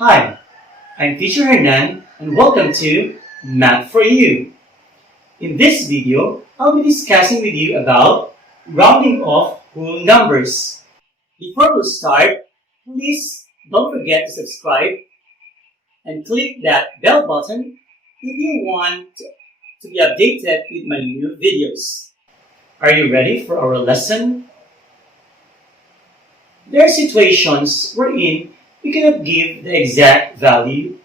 Hi, I'm Teacher Hernan and welcome to Math for You. In this video, I'll be discussing with you about rounding off whole numbers. Before we start, please don't forget to subscribe and click that bell button if you want to be updated with my new videos. Are you ready for our lesson? There are situations wherein we cannot give the exact value,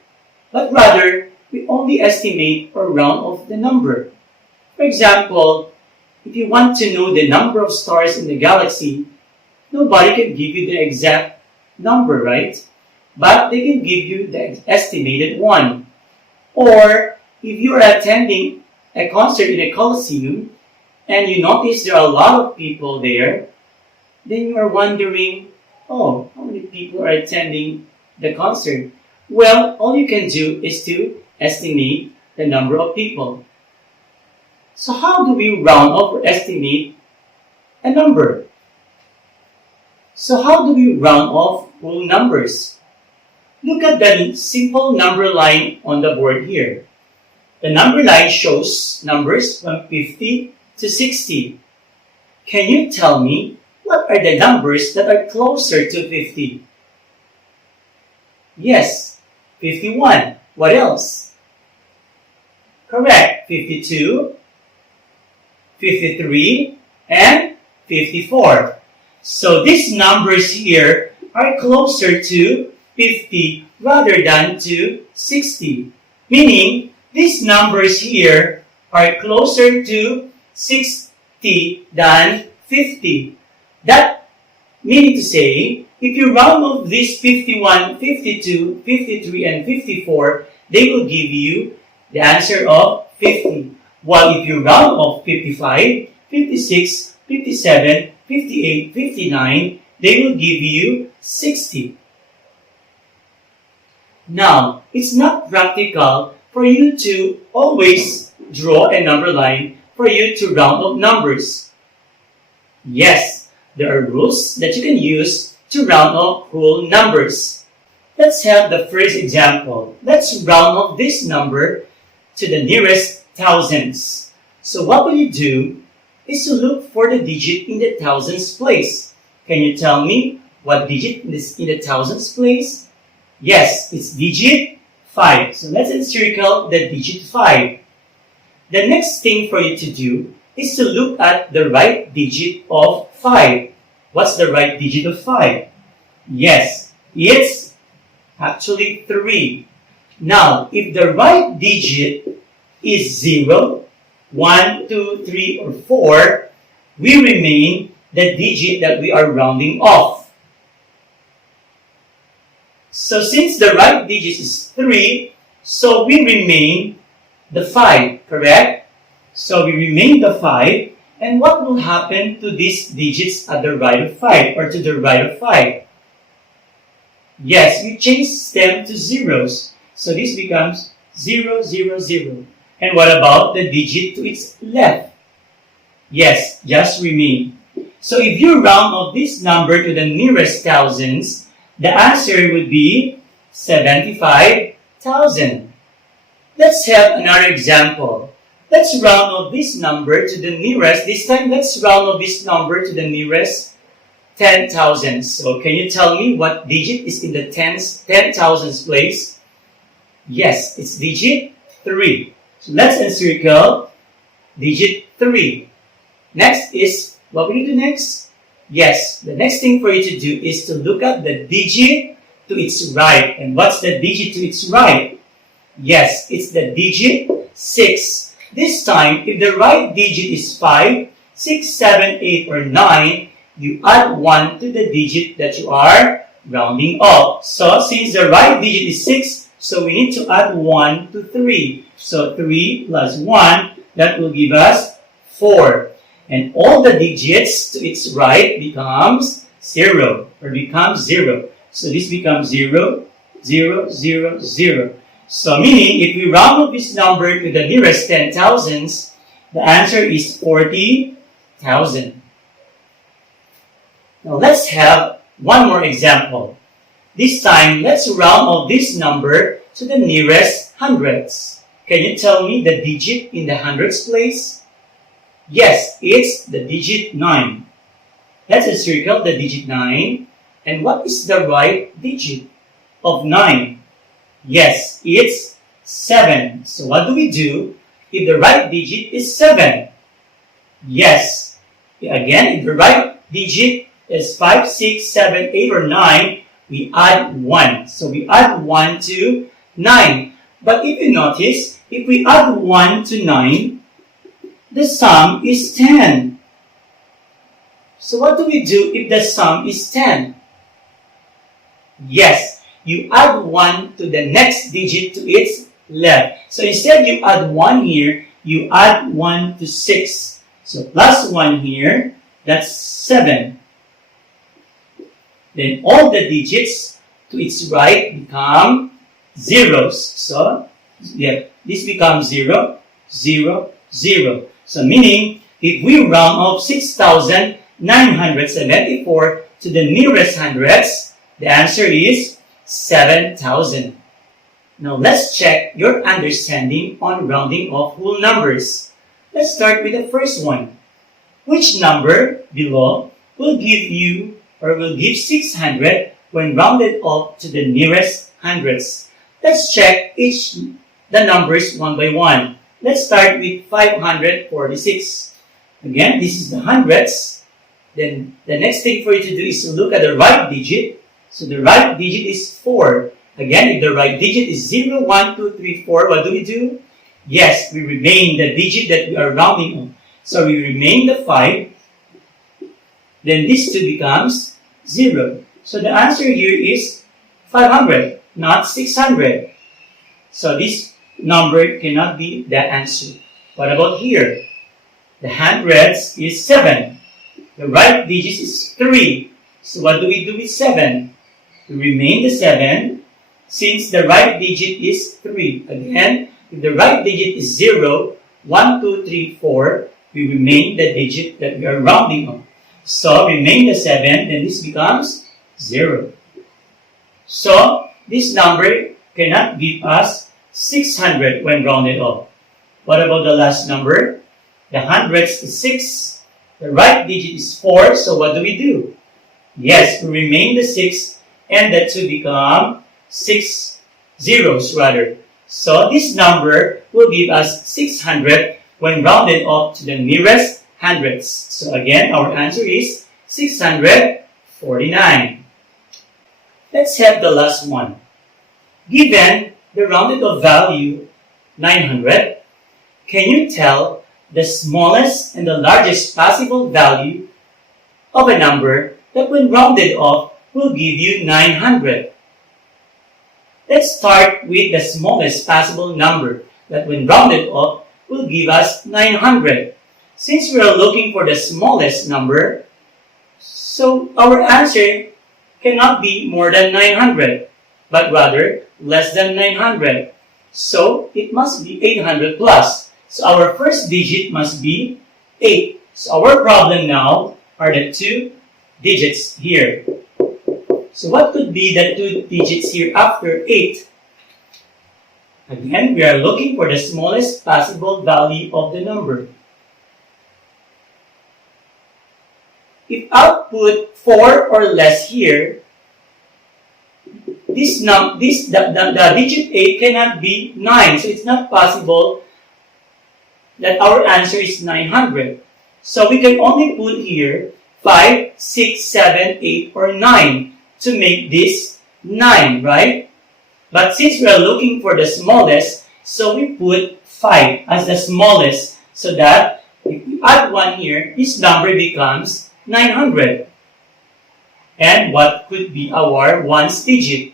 but rather we only estimate or round off the number. For example, if you want to know the number of stars in the galaxy, nobody can give you the exact number, right? But they can give you the estimated one. Or if you are attending a concert in a coliseum and you notice there are a lot of people there, then you are wondering, how many people are attending the concert? Well, all you can do is to estimate the number of people. So how do we round off or estimate a number? So how do we round off whole numbers? Look at the simple number line on the board here. The number line shows numbers from 50 to 60. Can you tell me what are the numbers that are closer to 50? Yes, 51. What else? Correct, 52, 53, and 54. So these numbers here are closer to 50 rather than to 60. Meaning, these numbers here are closer to 60 than 50. That meaning to say, if you round off these 51, 52, 53, and 54, they will give you the answer of 50. While if you round off 55, 56, 57, 58, 59, they will give you 60. Now, it's not practical for you to always draw a number line for you to round off numbers. Yes, there are rules that you can use to round off whole numbers. Let's have the first example. Let's round off this number to the nearest thousands. So what will you do is to look for the digit in the thousands place. Can you tell me what digit is in the thousands place? Yes, it's digit 5. So let's encircle the digit 5. The next thing for you to do is to look at the right digit of 5. What's the right digit of 5? Yes, it's actually 3. Now, if the right digit is 0, 1, 2, 3, or 4, we remain the digit that we are rounding off. So since the right digit is 3, so we remain the 5, correct? So we remain the 5, and what will happen to these digits at the right of 5 or to the right of 5? Yes, we change them to zeros. So this becomes 0, 0, 0. And what about the digit to its left? Yes, just remain. So if you round off this number to the nearest thousands, the answer would be 75,000. Let's have another example. Let's round off this number to the nearest. This time, let's round off this number to the nearest 10,000. So can you tell me what digit is in the 10,000s place? Yes, it's digit 3. So let's encircle digit 3. Next is, what will you do next? Yes, the next thing for you to do is to look at the digit to its right. And what's the digit to its right? Yes, it's the digit 6. This time, if the right digit is 5, 6, 7, 8, or 9, you add 1 to the digit that you are rounding off. So, since the right digit is 6, so we need to add 1 to 3. So, 3 plus 1, that will give us 4. And all the digits to its right becomes 0, or becomes 0. So, this becomes 0, 0, 0, 0. So meaning, if we round off this number to the nearest 10,000s, the answer is 40,000. Now let's have one more example. This time, let's round off this number to the nearest hundreds. Can you tell me the digit in the hundreds place? Yes, it's the digit 9. Let's circle the digit 9. And what is the right digit of 9? Yes, it's 7. So what do we do if the right digit is 7? Yes, again, if the right digit is 5, 6, 7, 8, or 9, we add 1. So we add 1 to 9. But if you notice, if we add 1 to 9, the sum is 10. So what do we do if the sum is 10? Yes, you add 1 to the next digit to its left. So instead you add 1 here, you add 1 to 6. So plus 1 here, that's 7. Then all the digits to its right become zeros. So yeah, this becomes 0, 0, 0. So meaning, if we round off 6,974 to the nearest hundreds, the answer is 7,000. Now let's check your understanding on rounding off whole numbers. Let's start with the first one. Which number below will give you or will give 600 when rounded off to the nearest hundreds? Let's check the numbers one by one. Let's start with 546. Again, this is the hundreds. Then the next thing for you to do is to look at the right digit. So the right digit is 4. Again, if the right digit is 0, 1, 2, 3, 4, what do we do? Yes, we remain the digit that we are rounding on. So we remain the 5. Then this 2 becomes 0. So the answer here is 500, not 600. So this number cannot be the answer. What about here? The hundreds is 7. The right digit is 3. So what do we do with 7? We remain the 7 since the right digit is 3. Again, if the right digit is 0, 1, 2, 3, 4, we remain the digit that we are rounding on. So remain the 7, then this becomes 0. So this number cannot give us 600 when rounded off. What about the last number? The hundreds is 6. The right digit is 4. So what do we do? Yes, we remain the 6 and the 2 become 6 zeros rather. So this number will give us 600 when rounded off to the nearest hundreds. So again, our answer is 649. Let's have the last one. Given the rounded off value 900, can you tell the smallest and the largest possible value of a number that when rounded off will give you 900? Let's start with the smallest possible number that when rounded off will give us 900. Since we are looking for the smallest number, so our answer cannot be more than 900, but rather less than 900. So it must be 800 plus. So our first digit must be 8. So our problem now are the 2 digits here. So what could be the 2 digits here after 8? Again, we are looking for the smallest possible value of the number. If I put 4 or less here, the digit 8 cannot be 9. So it's not possible that our answer is 900. So we can only put here 5, 6, 7, 8, or 9 to make this 9, right? But since we are looking for the smallest, so we put 5 as the smallest so that if we add 1 here, this number becomes 900. And what could be our ones digit?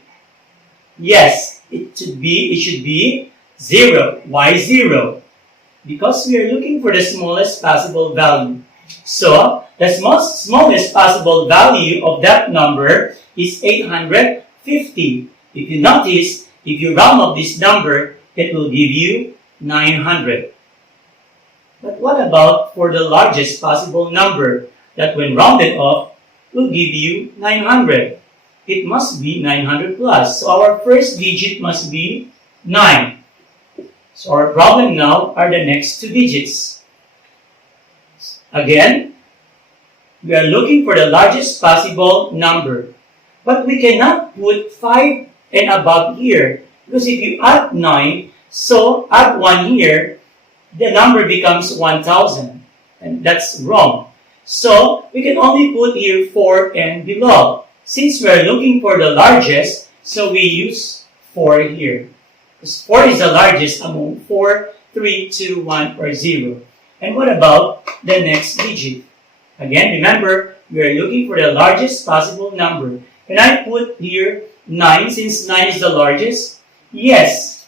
Yes, it should be 0. Why 0? Because we are looking for the smallest possible value. So, the smallest possible value of that number is 850. If you notice, if you round up this number, it will give you 900. But what about for the largest possible number that when rounded off will give you 900? it must be 900 plus. So our first digit must be 9. So our problem now are the next two digits. Again, we are looking for the largest possible number. But we cannot put 5 and above here. Because if you add 9, so add 1 here, the number becomes 1,000. And that's wrong. So we can only put here 4 and below. Since we are looking for the largest, so we use 4 here. Because 4 is the largest among 4, 3, 2, 1, or 0. And what about the next digit? Again, remember, we are looking for the largest possible number. Can I put here 9 since 9 is the largest? Yes.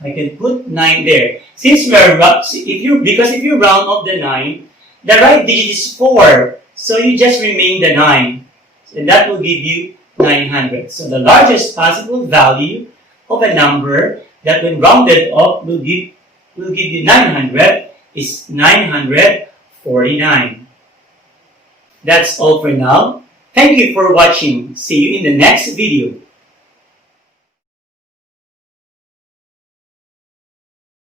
I can put 9 there. Since we are, if you round up the 9, the right digit is 4. So you just remain the 9. And that will give you 900. So the largest possible value of a number that when rounded up will give you 900 is 949. That's all for now. Thank you for watching. See you in the next video.